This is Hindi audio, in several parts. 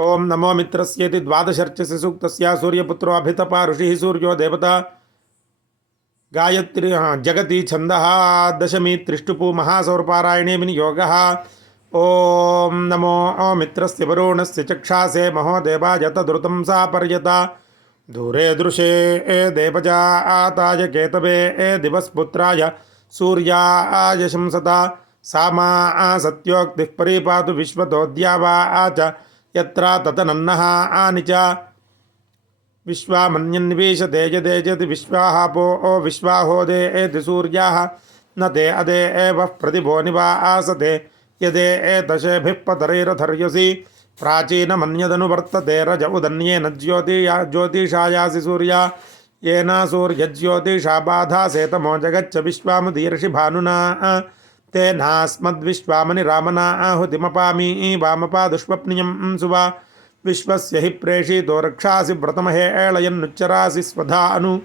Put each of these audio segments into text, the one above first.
ओम नमो मित्रस्येति द्वादशर्चस्य सूक्तस्य सूर्यपुत्रो अभितपा ऋषिः सूर्यो देवता। गायत्री हाँ, जगति छन्दः दशमी त्रिष्टुपु महासौरपारायणे विनियोगः। ॐ नमो मित्रस्य वरुणस्य चक्षासे महो देवायत द्रुतं सा पर्यता। दूरे दृशे ए देवजा आताय केतवे ए दिवस्पुत्राय सूर्याय शंसता सा मा सत्योक्तिः परिपातु विश्वतोऽद्या वा च यत्र ततनन्नः आनि च। विश्वामन्यन्वेषते यदेजति विश्वाहापो ओ विश्वाहोदे एति सूर्याः। न ते अदे एव प्रतिभो निवा आसते। यदे एतशेभिः पतरैरथर्यसि प्राचीनमन्यदनुवर्तते रज उदन्येन ज्योतिया ज्योतिषायासि सूर्या। येन सूर्यज्योतिषा बाधा सेतमो जगच्च विश्वामुदीर्षि भानुना तेनास्मद्विश्वामनि रामना आहुतिमपामी वामपा दुष्वप्नियं सुवा। विश्वस्य हि प्रेषितो रक्षासि व्रतमहे एळयन्नुच्चरासि स्वधा अनु।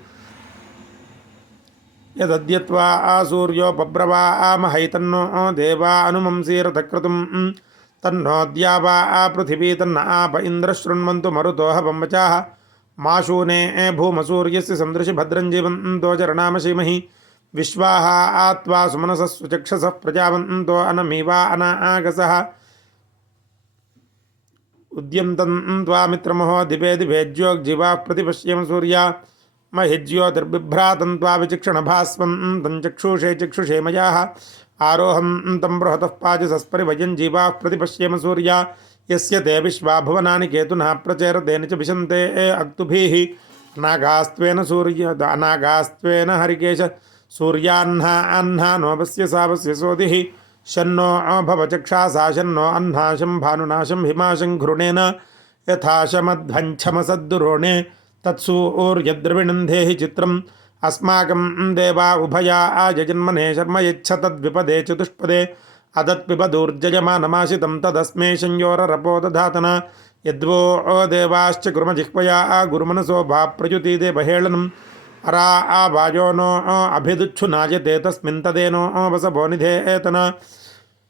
यदद्यत्वा आसूर्योपब्रवा आमहैतन्नो देवा अनुमंसीरथक्रतुं तन्नोद्या वा आपृथिवी तन्न आप इन्द्रशृण्वन्तु मरुतोह बम्बचाः माशूने भूमसूर्यस्य सन्दृशि भद्रं जीवन्तो चरणामशीमहि विश्वाः आत्वा सुमनसस्वचक्षसः प्रजावन्तो अनमीवा अनागसः उद्यन्तं त्वामित्रमहो दिवे दिवेज्योग्जीवाः प्रतिपश्यम सूर्या। महिज्योतिर्बिभ्रातं त्वा विचिक्षणभास्वं तं चक्षुषे चक्षुषे मयाः। आरोहं तं बृहतः पाचसस्परिभजन् जीवाः प्रतिपश्येम सूर्या। यस्य ते विश्वा भुवनानि केतुनः प्रचेरतेन च विशन्ते अक्तुभिः। अनागास्त्वेन सूर्य अनागास्त्वेन हरिकेश। सूर्याह्ना अह्ना नोपस्य सावस्य सोतिः शन्नो भवचक्षासा शन्नो अह्नाशं भानुनाशं हिमाशं घृणेन। यथाशमध्वञ्छमसद्दुरोणे तत्सूर्यद्रविणन्धेहि चित्रम्। अस्माकं देवा उभया आजन्मने शर्म यच्छ तद्विपदे चतुष्पदे। अदत्पिबदूर्जयमानमाशितं तदस्मे संयोररपोदधातन यद्वो देवाश्च कुर्मजिह्वया गुरुमनसो भाप्रयुति देवहेळनम् अरा आवायो नो अभिदुच्छुनायते तस्मिन् तदेनो वसभो निधेतन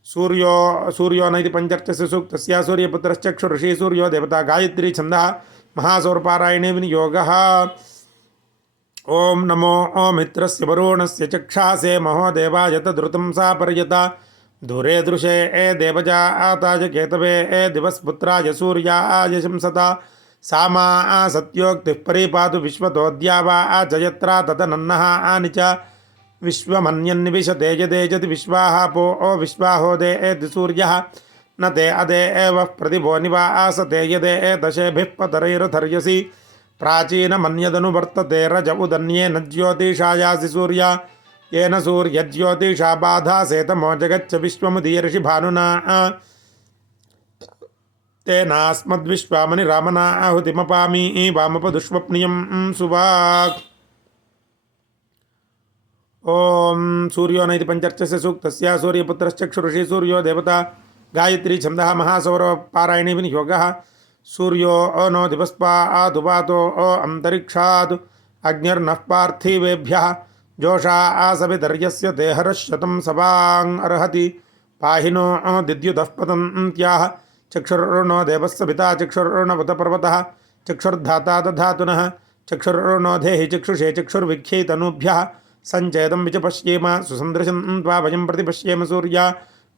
सूर्यो सूर्यो नैति पञ्चर्चस्य सूक्तस्य सूर्यपुत्रश्चक्षुऋषि सूर्यो देवता, गायत्री, छन्दः, महासौरपारायणे विनियोगः। ॐ नमो, ॐ मित्रस्य वरुणस्य चक्षासे महो देवाय तद्रुतं सा पर्यता। दूरे दृशे ए देवजा आताय केतवे ए दिवस्पुत्राय सूर्याय शंसता। सामा सत्योक्तिः परिपातु विश्वतोऽद्या वा आचयत्रा ततनन्नः आनि च विश्वमन्यन्निविशते यदेजति विश्वाहापो ओ विश्वाहोदे एति सूर्यः न ते अदे एव प्रतिभो निवा आसते यदे एतशेभिः पतरैरथर्यसि प्राचीनमन्यदनुवर्तते रज उदन्ये न ज्योतिषायासि सूर्या येन सूर्यज्योतिषा बाधा सेतमो जगच्च विश्वमुदीर्षि भानुना तेनास्मद्विश्वामनि रामना आहुतिमपामी वामपदुष्वप्नियं सुवाक्। ॐ सूर्यो नैति पञ्चर्चस्य सूक्तस्य सूर्यपुत्रश्चक्षुऋषि सूर्यो देवता, गायत्री, छन्दः महासौरपारायणे विनियोगः। सूर्यो ओ नो दिवस्पा आदुवातो ओ अन्तरिक्षात्। अग्निर्नः पार्थिवेभ्यः, जोषा आसविदर्यस्य देहरशतं सवाङ् अर्हति। पाहिनो दिद्युतः पतन्त्याः चक्षुर्णो देवस्य पिता चक्षुर्णवतपर्वतः, चक्षुर्धाता दधातुनः चक्षुर्णो देहि चक्षुषे चक्षुर्विख्यैतनुभ्यः सञ्चेदं विचपश्येम सुसन्दृशं त्वा वयं प्रतिपश्येम सूर्या,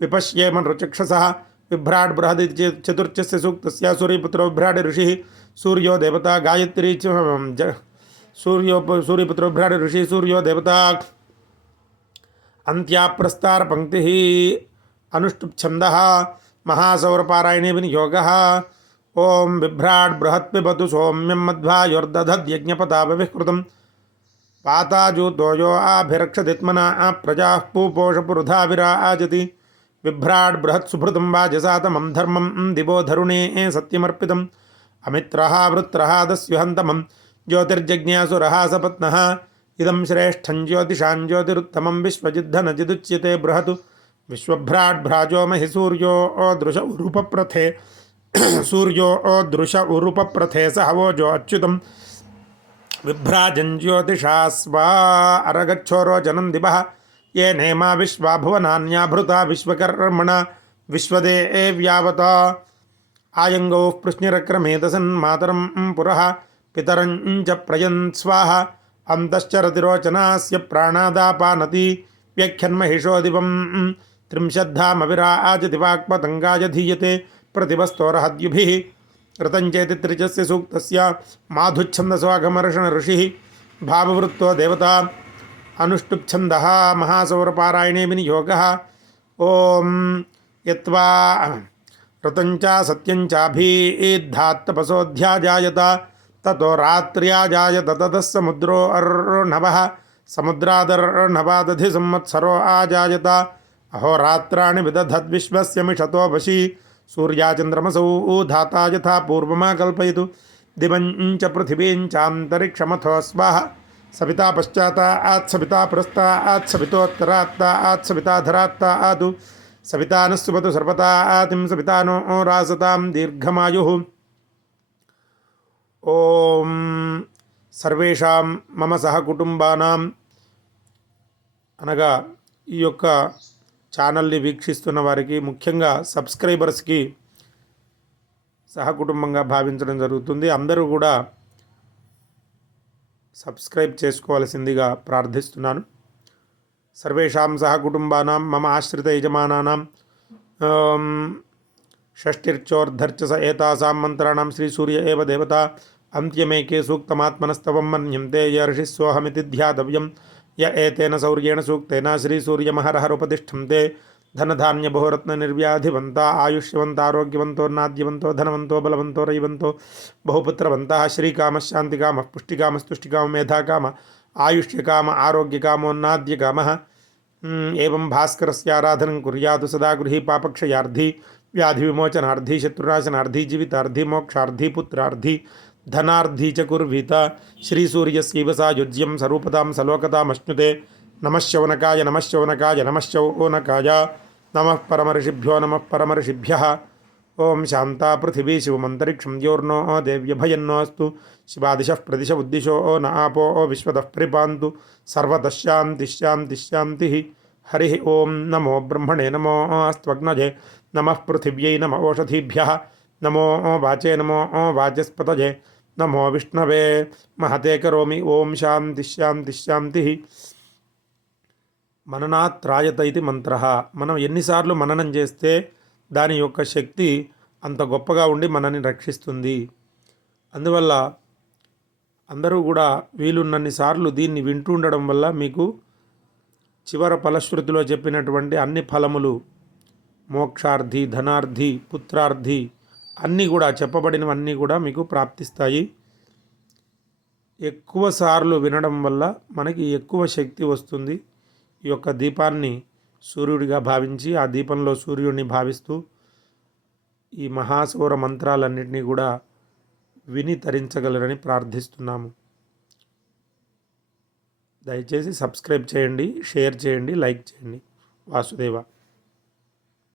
विपश्येम नृचक्षसः बिभ्राट् बृहदिति चतुर्थस्य सूक्तस्य सूर्यपुत्रो बिभ्राट् ऋषिः, सूर्यो देवता गायत्री च सूर्यो सूर्यपुत्रो बिभ्राट् ऋषिः, सूर्यो देवता अन्त्याप्रस्तारपङ्क्तिः अनुष्टुप्छन्दः। महासौरपारायणे विनियोगः। ॐ बिभ्राट् बृहत्पिबतु सौम्यं मध्वायोर्दधद्यज्ञपतापविः पाताजूतोयो आभिरक्षदित्मना प्रजाः पूपोषपुरुधाविराजति बिभ्राट् बृहत्सुभृतं वाजसातमं धर्मं दिवो धरुणे सत्यमर्पितम्। अमित्रः वृत्रः दस्युहन्तमं ज्योतिर्जज्ञासुरः सपत्नः। इदं श्रेष्ठं ज्योतिषां ज्योतिरुत्तमं विश्वजिद्धनजिदुच्यते बृहतु। विश्वभ्राट् भ्राजो महि सूर्यो दृश उरुपप्रथे सूर्यो दृश उरुपप्रथे स हवोजो अच्युतं विभ्राजञ्ज्योतिषा स्वा अरगच्छोरो जनन् दिवः ये नेमा विश्वा भुवनान्याभृता विश्वकर्मण। विश्वदे व्यावता ఆయङ्गौः पृश्निरक्रमेदसन्मातरं पुरः। पितरं च प्रयन् स्वाहा अन्तश्चरतिरोचनास्य प्राणादापानति। व्यख्यन्महिषोदिवं त्रिंशद्धामविराजति वाक्पतङ्गाय धीयते प्रतिभस्तोरहद्युभिः। ऋतञ्चेति त्रिचस्य सूक्तस्य माधुच्छन्दस्वागमर्षण ऋषिः भाववृत्तो देवता अनुष्टुप्छन्दः महासौरपारायणे विनियोगः। ॐ यत्वा ऋतञ्च सत्यञ्चाभीद्धात्तपसोऽध्याजायत ततो रात्र्याजायत ततः समुद्रो अर्णवः। समुद्रादर्णवादधि संवत्सरो आजायत अहोरात्राणि विदधद्विश्वस्य मिषतो वशी सूर्याचन्द्रमसौ धाता यथा पूर्वमा कल्पयतु दिवं च पृथिवीं चान्तरिक्षमथो स्वः सविता पश्चाता आत्सविता पुरस्ता आत्सवितोत्तरात्ता आत्सविता धरात्ता आतु सविता नः सुपतु सर्वता आतिं सविता नो रासतां दीर्घमायुः ఓం సర్వేషాం మమ సహకుటుంబానాం అనగా ఈ యొక్క ఛానల్ని వీక్షిస్తున్న వారికి ముఖ్యంగా సబ్స్క్రైబర్స్కి సహకుటుంబంగా భావించడం జరుగుతుంది. అందరూ కూడా సబ్స్క్రైబ్ చేసుకోవాల్సిందిగా ప్రార్థిస్తున్నాను. సర్వేషాం సహకుటుంబానాం మమ ఆశ్రిత యజమానానాం షష్ఠిర్చోర్ధర్చ స ఏతాసాం మంత్రాణం శ్రీ సూర్య ఏవ దేవత అంత్యమేకే సూక్తమాత్మనస్తవం మన్యంతే యర్షిస్వహమితి ధ్యాతవ్యం य एतेन सौर्येण सूक्तेन श्रीसूर्यमहरहरुपतिष्ठं ते धनधान्यबहुरत्ननिर्व्याधिवन्ता आयुष्यवन्तारोग्यवन्तोर्नाद्यवन्तो धनवन्तो, बलवन्तो, रैवन्तो, बहुपुत्रवन्तः श्रीकामश्शान्तिकामः पुष्टिकामस्तुष्टिकामः मेधाकामः, आयुष्यकामः आरोग्यकामोन्नाद्यकामः हम्म, एवं भास्करस्य आराधनं कुर्यात् सदा गृही पापक्षयार्धी व्याधिविमोचनार्धी शत्रुनाशनार्धी जीवितार्धी मोक्षार्धी पुत्रार्धी धनार्थी च कुर्वीत श्रीसूर्यस्यैव सा युज्यं स्वरूपतां सलोकतामश्नुते नमः शौनकाय नमः शौनकाय नमः शौनकाय। नमः परमऋषिभ्यो नमः परमऋषिभ्यः ॐ शांता पृथिवी शिवमन्तरिक्षं द्योर्नो देव्यभयन्नोऽस्तु। शिवादिशः प्रदिश उद्दिशो न आपो विश्वतः परिपान्तु। सर्वतः शान्तिः शान्तिः शान्तिः। हरिः ॐ नमो ब्रह्मणे नमो अस्त्वग्नजे। नमः पृथिव्यै नम ओषधीभ्यः। नमो ओ वाचे नमो वाचस्पतये नमो నమో విష్ణవే మహతే కరోమి ఓం శాంతి శాంతి శాంతి మననాత్రాయత ఇది మంత్ర మనం ఎన్నిసార్లు మననం చేస్తే దాని యొక్క శక్తి అంత గొప్పగా ఉండి మనని రక్షిస్తుంది. అందువల్ల అందరూ కూడా వీలున్నన్నిసార్లు దీన్ని వింటూ ఉండడం వల్ల మీకు చివర ఫలశ్రుతిలో చెప్పినటువంటి అన్ని ఫలములు మోక్షార్థి ధనార్థి పుత్రార్థి అన్నీ కూడా చెప్పబడినవన్నీ కూడా మీకు ప్రాప్తిస్తాయి. ఎక్కువ సార్లు వినడం వల్ల మనకి ఎక్కువ శక్తి వస్తుంది. ఈ యొక్క దీపాన్ని సూర్యుడిగా భావించి ఆ దీపంలో సూర్యుడిని భావిస్తూ ఈ మహాసౌర మంత్రాలన్నింటినీ కూడా విని తరించగలరని ప్రార్థిస్తున్నాము. దయచేసి సబ్స్క్రైబ్ చేయండి షేర్ చేయండి లైక్ చేయండి. వాసుదేవ.